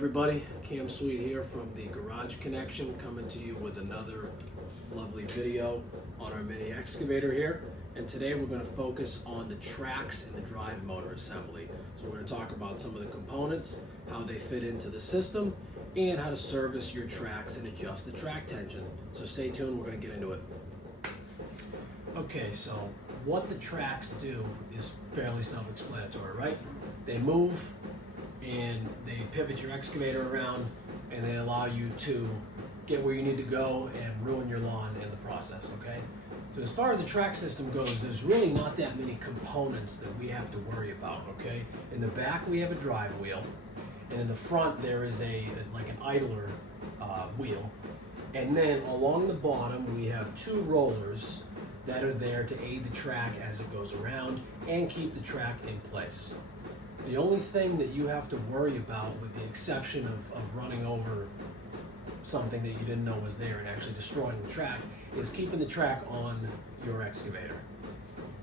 everybody, Cam Sweet here from the Garage Connection, coming to you with another lovely video on our mini excavator here. And today we're going to focus on the tracks and the drive motor assembly. So we're going to talk about some of the components, how they fit into the system, and how to service your tracks and adjust the track tension. So stay tuned, we're going to get into it. Okay, so what the tracks do is fairly self-explanatory, right? They move and they pivot your excavator around, and they allow you to get where you need to go and ruin your lawn in the process, okay? So as far as the track system goes, there's really not that many components that we have to worry about, okay? In the back we have a drive wheel, and in the front there is like an idler wheel, and then along the bottom we have two rollers that are there to aid the track as it goes around and keep the track in place. The only thing that you have to worry about, with the exception of running over something that you didn't know was there and actually destroying the track, is keeping the track on your excavator.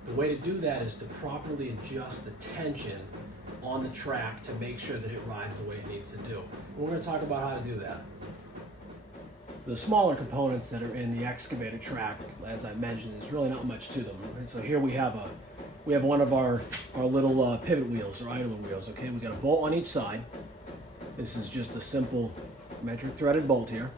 The way to do that is to properly adjust the tension on the track to make sure that it rides the way it needs to do. And we're going to talk about how to do that. The smaller components that are in the excavator track, as I mentioned, there's really not much to them. And so here we have one of our little pivot wheels or idler wheels. Okay, we got a bolt on each side. This is just a simple metric threaded bolt here,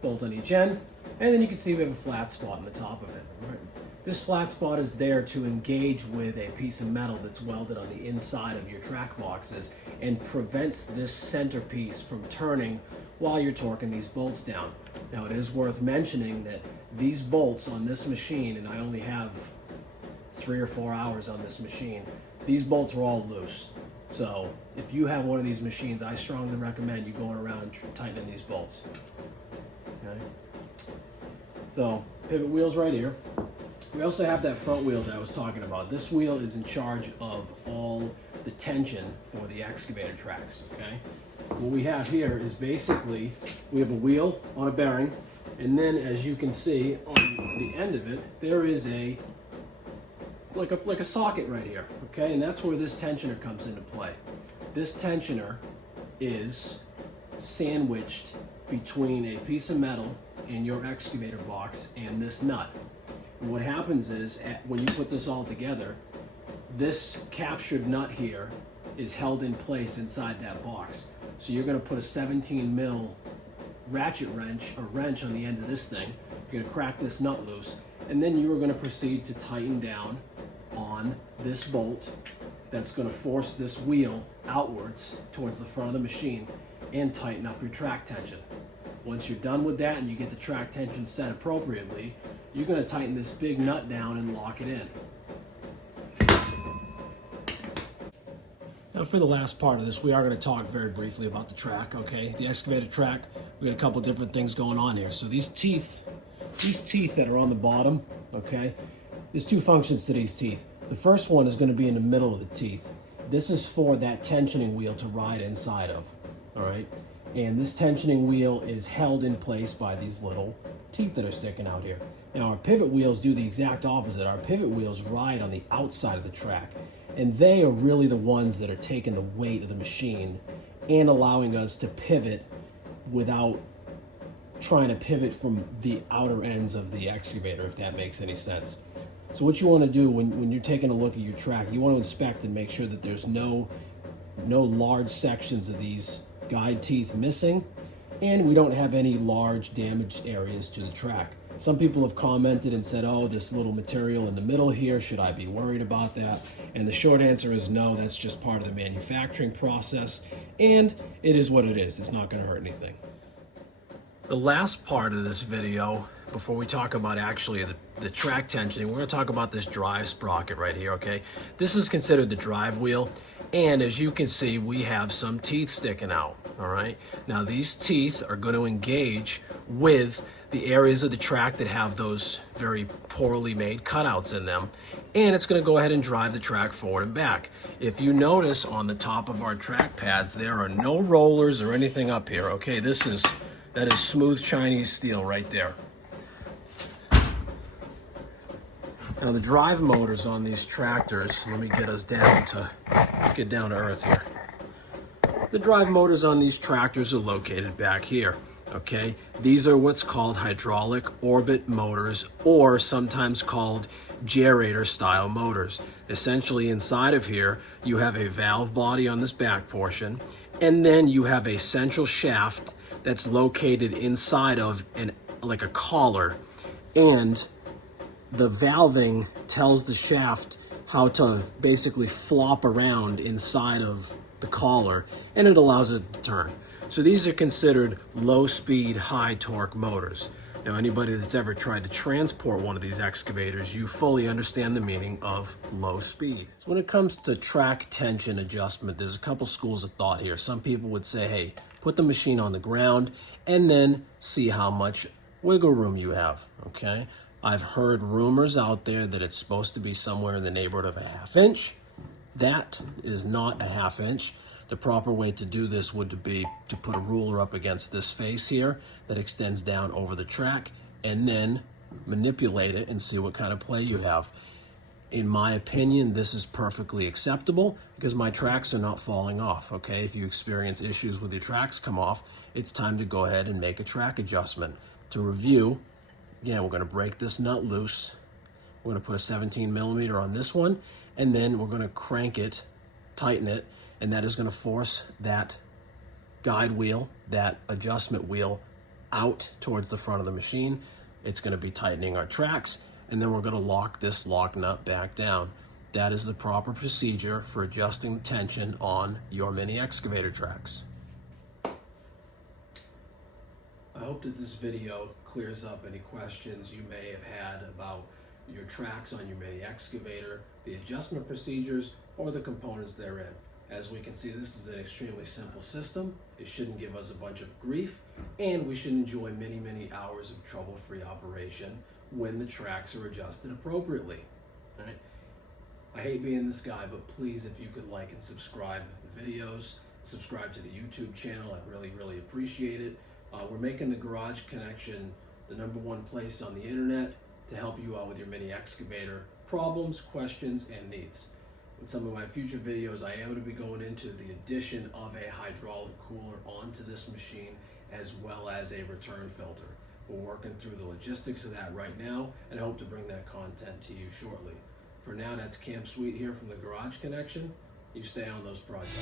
bolt on each end, and then you can see we have a flat spot on the top of it. Right? This flat spot is there to engage with a piece of metal that's welded on the inside of your track boxes and prevents this centerpiece from turning while you're torquing these bolts down. Now, it is worth mentioning that these bolts on this machine, and I only have 3 or 4 hours on this machine, these bolts are all loose. So if you have one of these machines, I strongly recommend you going around and tightening these bolts. Okay. So pivot wheels right here. We also have that front wheel that I was talking about. This wheel is in charge of all the tension for the excavator tracks. Okay. What we have here is basically, we have a wheel on a bearing, and then as you can see on the end of it, there is like a socket right here, okay? And that's where this tensioner comes into play. This tensioner is sandwiched between a piece of metal in your excavator box and this nut. And what happens is, when you put this all together, this captured nut here is held in place inside that box. So you're gonna put a 17 mil ratchet wrench or wrench on the end of this thing. You're gonna crack this nut loose, and then you are gonna proceed to tighten down on this bolt that's going to force this wheel outwards towards the front of the machine and tighten up your track tension. Once you're done with that and you get the track tension set appropriately, you're going to tighten this big nut down and lock it in. Now, for the last part of this, we are going to talk very briefly about the track, okay? The excavator track, we got a couple different things going on here. So these teeth that are on the bottom, okay? There's two functions to these teeth. The first one is going to be in the middle of the teeth. This is for that tensioning wheel to ride inside of, all right? And this tensioning wheel is held in place by these little teeth that are sticking out here. Now, our pivot wheels do the exact opposite. Our pivot wheels ride on the outside of the track, and they are really the ones that are taking the weight of the machine and allowing us to pivot without trying to pivot from the outer ends of the excavator, if that makes any sense. So what you want to do when you're taking a look at your track, you want to inspect and make sure that there's no large sections of these guide teeth missing, and we don't have any large damaged areas to the track. Some people have commented and said, oh, this little material in the middle here, should I be worried about that? And the short answer is no, that's just part of the manufacturing process, and it is what it is. It's not going to hurt anything. The last part of this video, before we talk about actually the track tensioning, we're going to talk about this drive sprocket right here, okay? This is considered the drive wheel, and as you can see, we have some teeth sticking out, all right? Now, these teeth are going to engage with the areas of the track that have those very poorly made cutouts in them, and it's going to go ahead and drive the track forward and back. If you notice on the top of our track pads, there are no rollers or anything up here, okay? That is smooth Chinese steel right there. Now, the drive motors on these tractors, let me get us down to, let's get down to earth here. The drive motors on these tractors are located back here. Okay, these are what's called hydraulic orbit motors, or sometimes called gerator style motors. Essentially inside of here you have a valve body on this back portion, and then you have a central shaft that's located inside of like a collar, and the valving tells the shaft how to basically flop around inside of the collar, and it allows it to turn. So these are considered low-speed, high-torque motors. Now, anybody that's ever tried to transport one of these excavators, you fully understand the meaning of low speed. So when it comes to track tension adjustment, there's a couple schools of thought here. Some people would say, hey, put the machine on the ground and then see how much wiggle room you have, okay? I've heard rumors out there that it's supposed to be somewhere in the neighborhood of a 1/2 inch. That is not a 1/2 inch. The proper way to do this would be to put a ruler up against this face here that extends down over the track, and then manipulate it and see what kind of play you have. In my opinion, this is perfectly acceptable because my tracks are not falling off, okay? If you experience issues with your tracks come off, it's time to go ahead and make a track adjustment. To review, again, we're gonna break this nut loose. We're gonna put a 17 millimeter on this one, and then we're gonna crank it, tighten it, and that is gonna force that guide wheel, that adjustment wheel, out towards the front of the machine. It's gonna be tightening our tracks, and then we're gonna lock this lock nut back down. That is the proper procedure for adjusting tension on your mini excavator tracks. I hope that this video clears up any questions you may have had about your tracks on your mini excavator, the adjustment procedures, or the components therein. As we can see, this is an extremely simple system. It shouldn't give us a bunch of grief, and we should enjoy many, many hours of trouble-free operation when the tracks are adjusted appropriately. All right? I hate being this guy, but please, if you could like and subscribe the videos, subscribe to the YouTube channel, I'd really, really appreciate it. We're making the Garage Connection the #1 place on the internet to help you out with your mini excavator problems, questions, and needs. In some of my future videos, I am going to be going into the addition of a hydraulic cooler onto this machine, as well as a return filter. We're working through the logistics of that right now, and I hope to bring that content to you shortly. For now, that's Camp Sweet here from the Garage Connection. You stay on those projects.